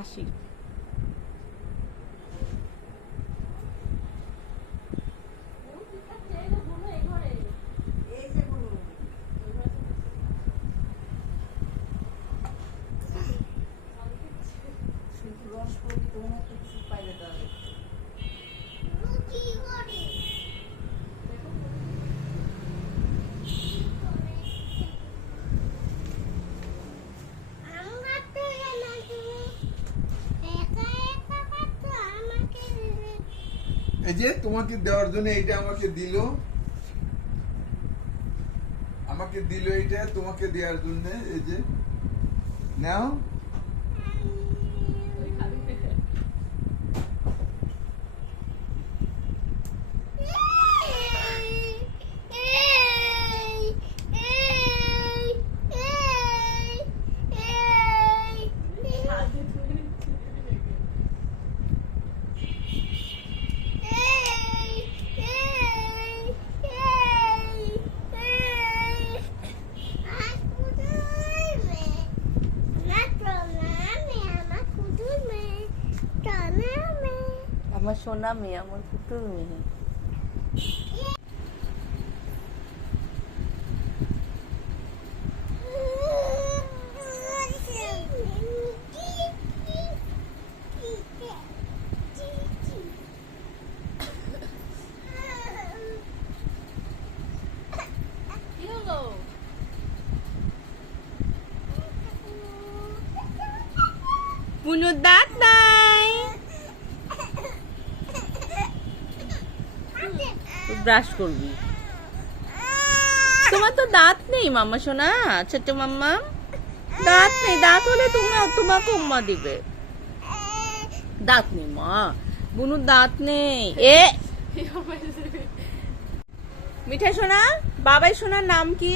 আসি। এই যে তোমাকে দেওয়ার জন্য এইটা আমাকে দিল এইটা তোমাকে দেওয়ার জন্য। এই যে নাও। আমার সোনা মেয়ে, আমার কুটুর মেয়ে। পুনুর দাঁত নাই, ব্রাশ করবি। তোমার তো দাঁত নেই মাম্মা সোনা, ছোট্ট মাম্মা দাঁত নেই। দাঁত হলে তোমাকে উম্মা দিবে। দাঁত নেই মা, বুনুর দাঁত নেই। এ মিঠাই সোনা, বাবাই সোনার নাম কি?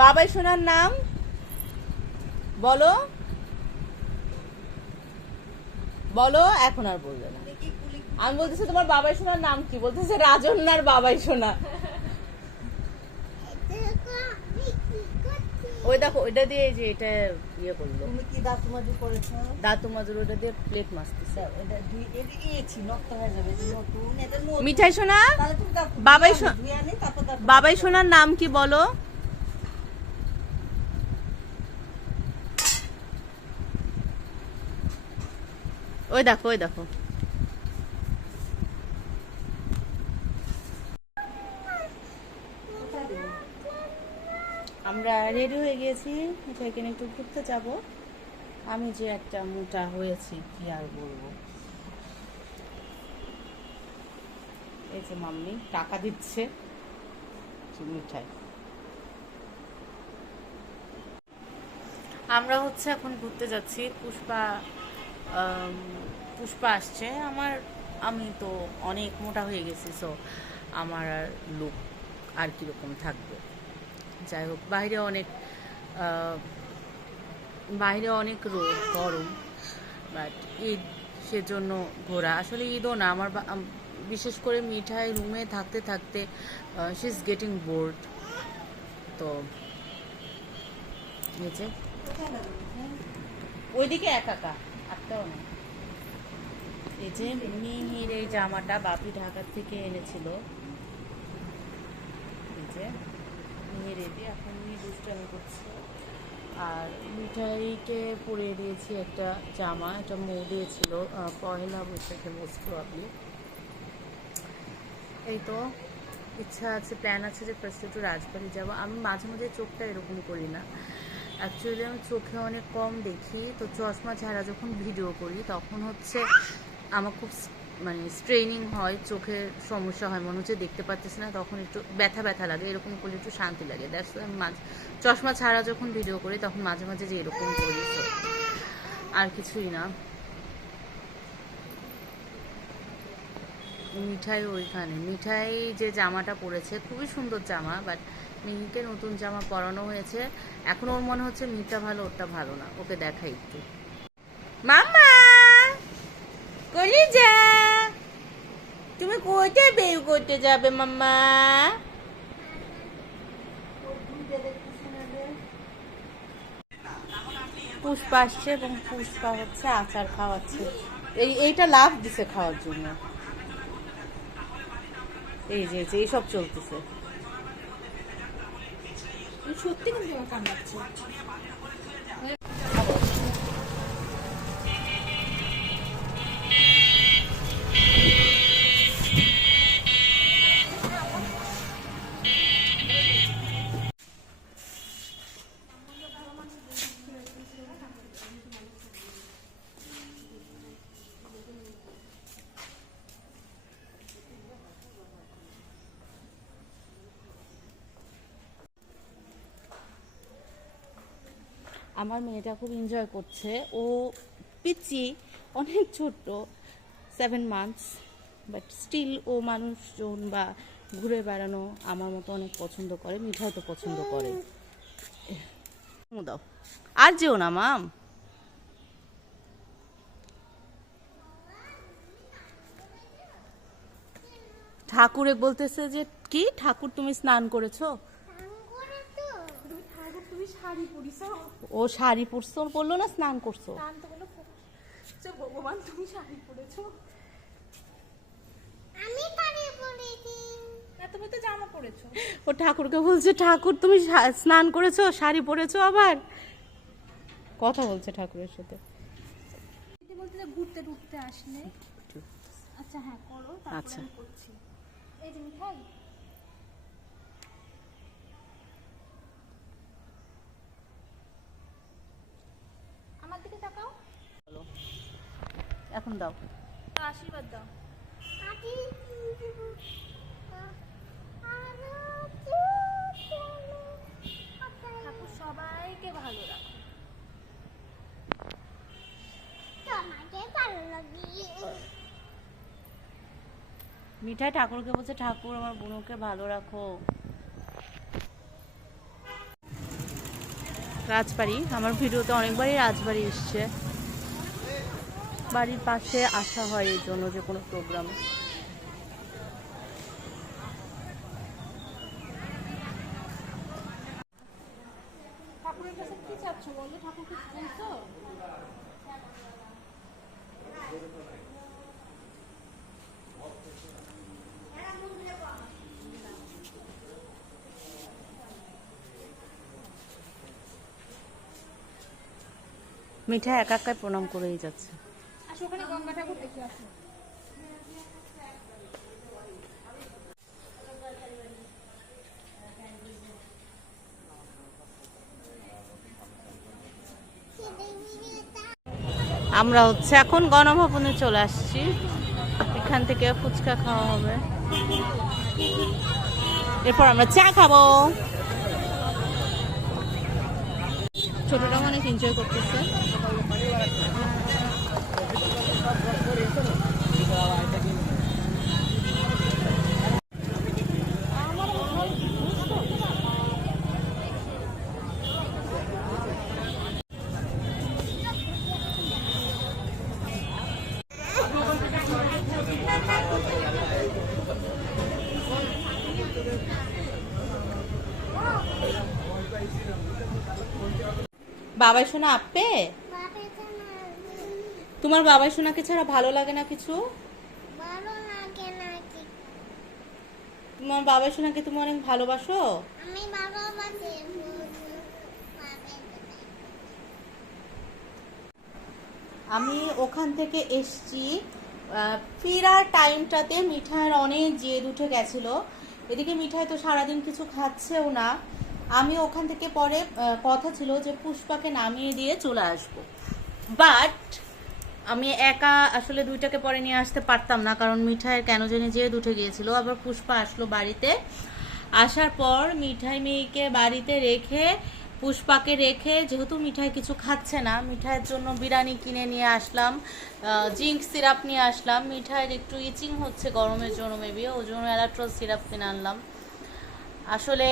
বাবাই সোনার নাম বলো, বলো। এখন আর বলবে না। আমি বলতেছি তোমার বাবাই সোনার নাম কি? বলতেছে রাজন্যার বাবাই সোনা। ওই দেখো, ওইটা দিয়ে এই যে এটা ইয়ে করলো। তুমি কি দাঁত মাজু করেছো? দাঁতু মাজুর ওটা দিয়ে প্লেট মাছতেছে। এটা দিয়েছি, নষ্ট হয়ে যাবে। নতুন এটা নতুন। মিঠাই সোনা, তাহলে তুমি দাঁত বাবাই ধুয়ে আনি, তারপর দাঁত বাবাই সোনার নাম কি বলো? ওই দেখো, ওই দেখো। আমরা রেডি হয়ে গিয়েছি, এখানে একটু ঘুরতে যাব। আমি যে একটা মোটা হয়েছি কি আর বলবো। এই যে মাম্মি টাকা দিচ্ছে মিঠাই। আমরা হচ্ছে এখন ঘুরতে যাচ্ছি। পুষ্পা আসছে। আমি তো অনেক মোটা হয়ে গেছি, সো আমার আর লুক আর কিরকম থাকবে। যাই হোক, বাইরে অনেক রোদ, গরম, বাট ঈদ, সেজন্য ঘোরা। আসলে ঈদও না, বিশেষ করে মিঠাই রুমে থাকতে থাকতে শি ইজ গেটিং বোর্ড। তো নিচে ওইদিকে একা আটটাও না। এই যে মিহির এই জামাটা বাপি ঢাকা থেকে এনেছিল। এই যে মিহির এটি এখন দুষ্টামি করছে। আর মিঠাইকে পরিয়ে দিয়েছি একটা জামা, এটা মৌ দিয়েছিল পয়লা বৈশাখে মোস্ট প্রবাবলি। এই তো ইচ্ছা আছে, প্ল্যান আছে যে ফার্স্ট একটু রাজবাড়ি যাবো। আমি মাঝে মাঝে চোখটা এরকম করি না, অ্যাকচুয়ালি আমি চোখে অনেক কম দেখি। তো চশমা ছাড়া যখন ভিডিও করি তখন হচ্ছে আমার খুব স্ট্রেনিং হয়, চোখের সমস্যা হয়, মনে হচ্ছে দেখতে পাচ্ছিস না, তখন একটু ব্যথা লাগে। এরকম করলে একটু শান্তি লাগে। দ্যাটস আমি চশমা ছাড়া যখন ভিডিও করি তখন মাঝে মাঝে যে এরকম করি, আর কিছুই না। মিঠাই ওইখানে, মিঠাই যে জামাটা পরেছে খুবই সুন্দর জামা, বাট মিহিকে নতুন জামা পরানো হয়েছে। এখন ওর মনে হচ্ছে মিটা ভালো, ওটা ভালো না। ওকে দেখাই একটু। মামা কলিজা, তুমি কোথায় বের করতে যাবে মাম্মা? পুষ্পা আসছে এবং পুষ্পা হচ্ছে আচার খাওয়াচ্ছে। এইটা লাভ দিছে খাওয়ার জন্য। এই যে এইসব চলতেছে। সত্যি কিন্তু আমার কান্নাচ্ছে। আমার মেয়েটা খুব এনজয় করছে। ও পিচি, অনেক ছোট্ট, 7 মান্থস, বাট স্টিল ও মানুষজন বা ঘুরে বেড়ানো আমার মতো অনেক পছন্দ করে। মিঠাই তো পছন্দ করে। দাও আর যেও না মাম। ঠাকুরে বলতেছে যে কি ঠাকুর তুমি স্নান করেছো? তুমি শাড়ি পরিছো? ও শাড়ি পরছো, বললো না স্নান করছো। ভগবান তুমি শাড়ি পরেছো? আমি শাড়ি পরেছি। না তুমি তো জামা পরেছো। ও ঠাকুরকে বলছে ঠাকুর তুমি স্নান করেছো, শাড়ি পরেছো, আবার কথা বলছে ঠাকুরের সাথে। বলতে যে ঘুরতে টুরতে আসলে। আচ্ছা হ্যাঁ করো, তারপর আচ্ছা। আমি করছি। এই যে মিঠাই আমার দিকে তাকাও, এখন দাও। আশীর্বাদ দাও। আদি ঠাকুর সবাইকে ভালো রাখো। তোমাকে ভালো লাগে। মিঠাই ঠাকুরকে বলছে ঠাকুর আমার বোনকে ভালো রাখো। রাজবাড়ি, আমার ভিডিওতে অনেকবারই রাজবাড়ি এসছে। বাড়ির পাশে আসা হয় এই জন্য যে কোনো প্রোগ্রামে। ঠাকুরের কাছে কি চাচ্ছ বলো? ঠাকুরকে বলছো? মিঠাই একা একাই প্রণাম করেই যাচ্ছে। আসো ওখানে গঙ্গা ঠাকুর দেখে আসো। আমরা হচ্ছে এখন গণভবনে চলে আসছি। এখান থেকে ফুচকা খাওয়া হবে, এরপর আমরা চা খাবো। ছোটটা অনেক এনজয় করতেছে। বাবাই সোনা আপে, তোমার বাবাই সোনাকে ছাড়া ভালো লাগে না কিছু? ভালো লাগে নাকি? তোমার বাবাই সোনাকে তুমি অনেক ভালোবাসো? আমি ভালোবাসি। আমি ওখান থেকে এসছি, ফেরার টাইমটাতে মিঠাইয়ের অনেক জেদ উঠে গেছিল। এদিকে মিঠাই তো সারাদিন কিছু খাচ্ছেও না। আমি ওখান থেকে পরে কথা ছিল যে পুষ্পাকে নামিয়ে দিয়ে চলে আসব, বাট আমি একা আসলে দুইটাকে পরে নিয়ে আসতে পারতাম না, কারণ মিঠাইয়ের কেন জানি জেদ উঠে গিয়েছিল। আবার পুষ্পা আসলো বাড়িতে, আসার পর মিঠাই মেয়েকে বাড়িতে রেখে পুষ্পাকে রেখে, যেহেতু মিঠাই কিছু খাচ্ছে না, মিঠাইয়ের জন্য বিরিয়ানি কিনে নিয়ে আসলাম, জিঙ্ক সিরাপ নিয়ে আসলাম। মিঠাইয়ের একটু ইচিং হচ্ছে গরমের জন্য, মেবি ওই জন্য অ্যালাট্রল সিরাপ কিনে আনলাম। আসলে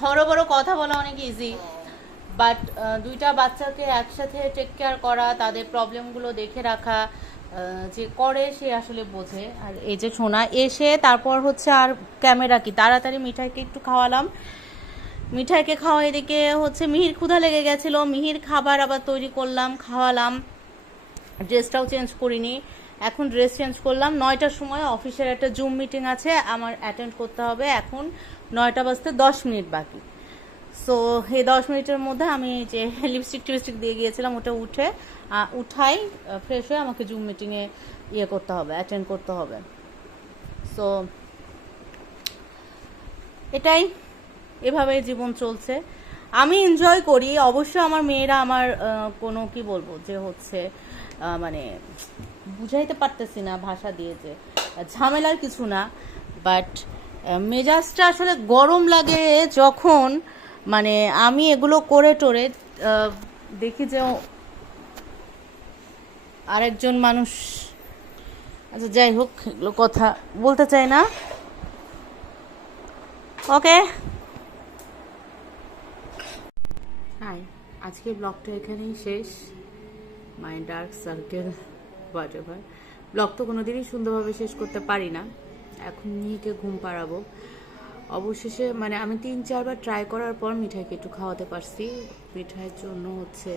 বড় বড় কথা বলা অনেক ইজি, বাট দুইটা বাচ্চাকে একসাথে টেক কেয়ার করা, তাদের প্রবলেমগুলো দেখে রাখা, যে করে সে আসলে বোঝে। আর এই যে সোনা এসে তারপর হচ্ছে আর ক্যামেরা কি, তাড়াতাড়ি মিঠাইকে একটু খাওয়ালাম, মিঠাইকে খাওয়া, এদিকে হচ্ছে মিহির ক্ষুধা লেগে গেছিলো, মিহির খাবার আবার তৈরি করলাম, খাওয়ালাম। ড্রেসটাও চেঞ্জ করিনি, এখন ড্রেস চেঞ্জ করলাম। 9টার সময় অফিসের একটা জুম মিটিং আছে আমার অ্যাটেন্ড করতে হবে, এখন 9টা বাজতে 10 মিনিট বাকি। সো এই 10 মিনিটের মধ্যে আমি যে লিপস্টিক দিয়ে গিয়েছিলাম ওটা উঠাই ফ্রেশ হয়ে আমাকে জুম মিটিংয়ে করতে হবে, অ্যাটেন্ড করতে হবে। সো এটাই, এভাবে জীবন চলছে। আমি এনজয় করি অবশ্য, আমার মেয়েরা আমার কোনো কি বলবো যে হচ্ছে মানে বুঝাইতে পারতেছি না ভাষা দিয়ে, যে ঝামেলার কিছু না, বাট মেজাজটা আসলে গরম লাগে যখন মানে আমি এগুলো করে টোরে দেখি যে আরেকজন মানুষ, আচ্ছা যাই হোক এগুলো কথা বলতে চাই না। ওকে, হাই, আজকে ব্লগটা এখানেই শেষ। মাই dark circle what ever, blog তো কোনোদিনই সুন্দরভাবে শেষ করতে পারি না। এখন মিহিকে ঘুম পাড়াবো। অবশেষে মানে আমি 3-4 বার ট্রাই করার পর মিঠাইকে একটু খাওয়াতে পারছি। মিঠাইয়ের জন্য হচ্ছে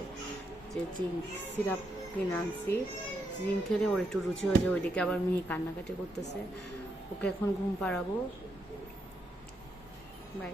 যে জিঙ্ক সিরাপ কিনে আনছি, জিঙ্ক খেলে ওর একটু রুচি হয়ে যায়। ওইদিকে আবার মিহি কান্নাকাটি করতেছে, ওকে এখন ঘুম পাড়াবো। বাই।